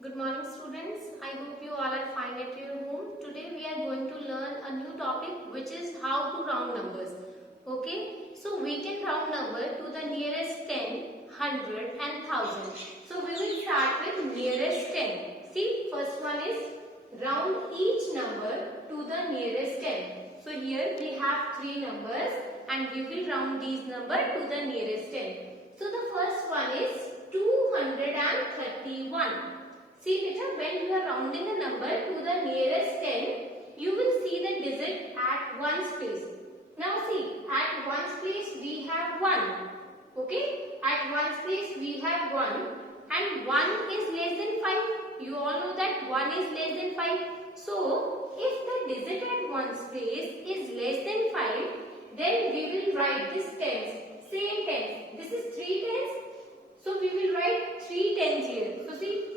Good morning students. I hope you all are fine at your home. Today we are going to learn a new topic which is how to round numbers. Okay. So we can round number to the nearest 10, 100 and 1000. So we will start with nearest 10. See, first one is round each number to the nearest 10. So here we have 3 numbers and we will round these numbers to the nearest 10. So the first one is 231. See beta, when you are rounding a number to the nearest 10, you will see the digit at ones place. Now see, at ones place we have 1. Okay, at ones place we have 1 and 1 is less than 5. You all know that 1 is less than 5. So, if the digit at ones place is less than 5, then we will write this tens, same tens. This is 3 tens. So, we will write 3 tens here. So, see,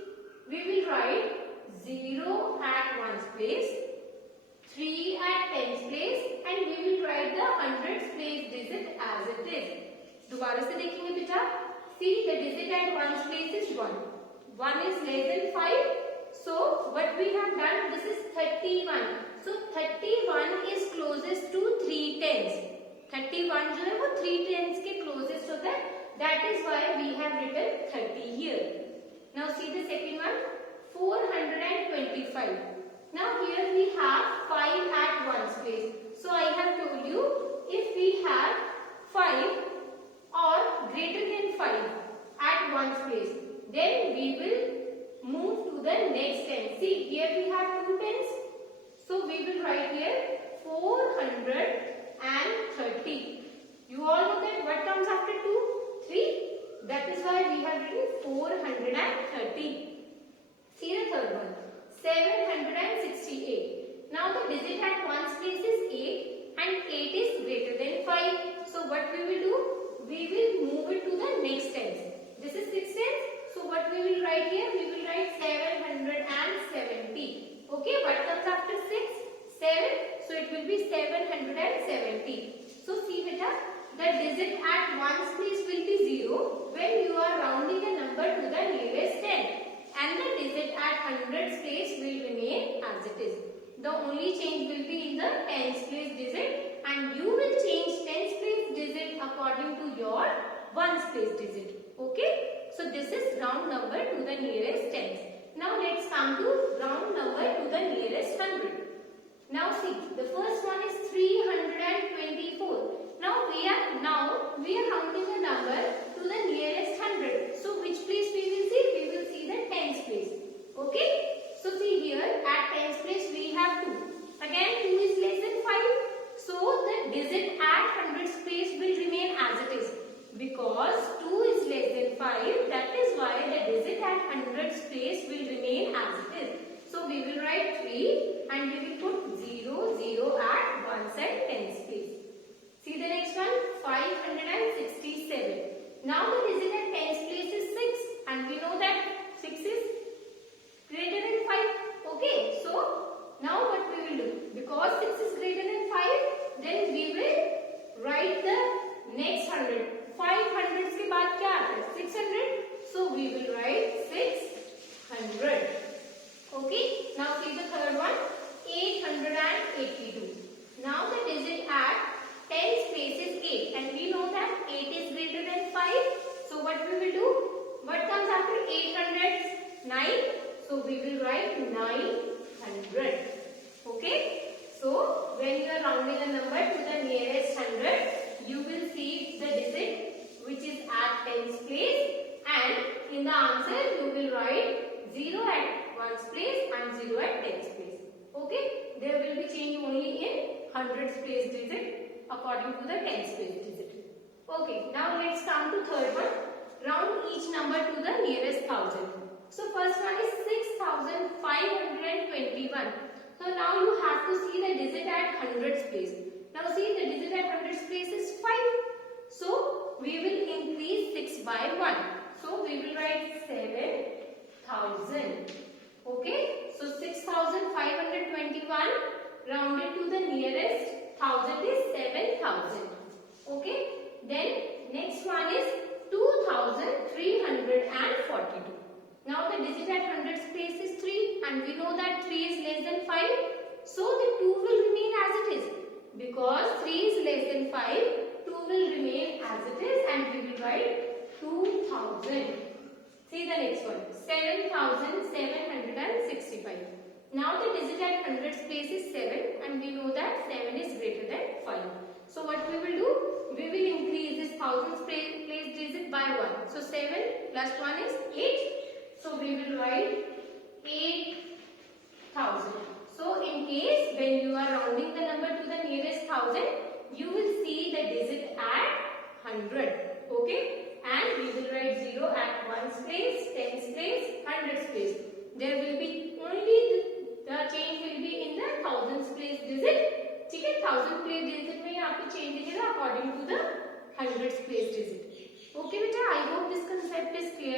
we will write 0 at ones place, 3 at tens place and we will write the hundreds place digit as it is. दोबारा से देखेंगे बेटा. See, the digit at ones place is 1. 1 is less than 5. So, what we have done, this is 31. So, 31 is closest to 3 tens. 31 जो है वो 3 tens के closest होता है. That is why we have written 30 here. Now see the second one, 425. Now here we have 5 at ones place. So I have told you, if we have 5 or greater than 5 at ones place, then we will move to the next tens. See, here we have 2 tens. So we will write here 430. You all know that what comes after 2? 3. That is why we have written 430. See the third one, 768. Now the digit at ones place is 8 and 8 is greater than 5. So what we will do? We will move it to the next tens. This is 6 tens. So what we will write here? We will write 770. Okay, what comes after 6? 7. So it will be 770. So see beta, the digit at ones place will be 0 when you are rounding a number to the nearest 10 and the digit at hundreds place will remain as it is. The only change will be in the tens place digit and you will change tens place digit according to your ones place digit. Okay. So this is round number to the nearest tens. Now let's come to round number to the nearest 100. Now see, the first one is 324. Now we are rounding a number to the nearest 100. So which place we will see? We will see the tens place. Okay. So see here at tens place we have 2. Again 2 is less than 5. So the digit at hundreds place will remain as it is. Because 2 is less than 5, that is why the digit at hundreds place will remain as it is. So we will write 3 and we will put 0, 0 at one side tens place. See the next one, 567. Now the digit at tens place is 6 and we know that 6 is greater than 5. Okay, so now what we will do? Because 6 is greater than 5, then we will write the next 100. 500 के बाद क्या आता है? 600. So we will write 600. Okay, now see the third one, 882. Now the digit at tens place is 8 and we know that 8 is greater than 5. So what we will do? What comes after 800? 9. So we will write 900. Okay. So when you are rounding a number to the nearest 100, you will see the digit which is at tens place and in the answer you will write 0 at ones place and 0 at tens place. Okay. There will be change only in hundreds place digit according to the tens place digit. Okay, now let's come to third one. Round each number to the nearest 1000. So first one is 6521. So now you have to see the digit at hundreds place. Now see the digit at hundreds place is 5. So we will increase 6 by 1. So we will write 7000. Okay, so 6521 rounded to the nearest 1000 is 7000. Okay, then next one is 2342. Now the digit at hundreds place and we know that 3 is less than 5. So the 2 will remain as it is. Because 3 is less than 5, 2 will remain as it is and we will write 2000. See the next one. 7765. Now the digit at hundreds place is 7 and we know that 7 is greater than 5. So what we will do? We will increase this thousands place digit by 1. So 7 plus 1 is 8. So we will write 8000. So in case when you are rounding the number to the nearest thousand, you will see the digit at 100. Okay? And we will write 0 at ones place, tens place, hundreds place. There will be only the change will be in the thousands place digit. ठीक है, thousand place digit में आपको change दिखेगा according to the hundreds place digit. Okay बेटा, I hope this concept is clear.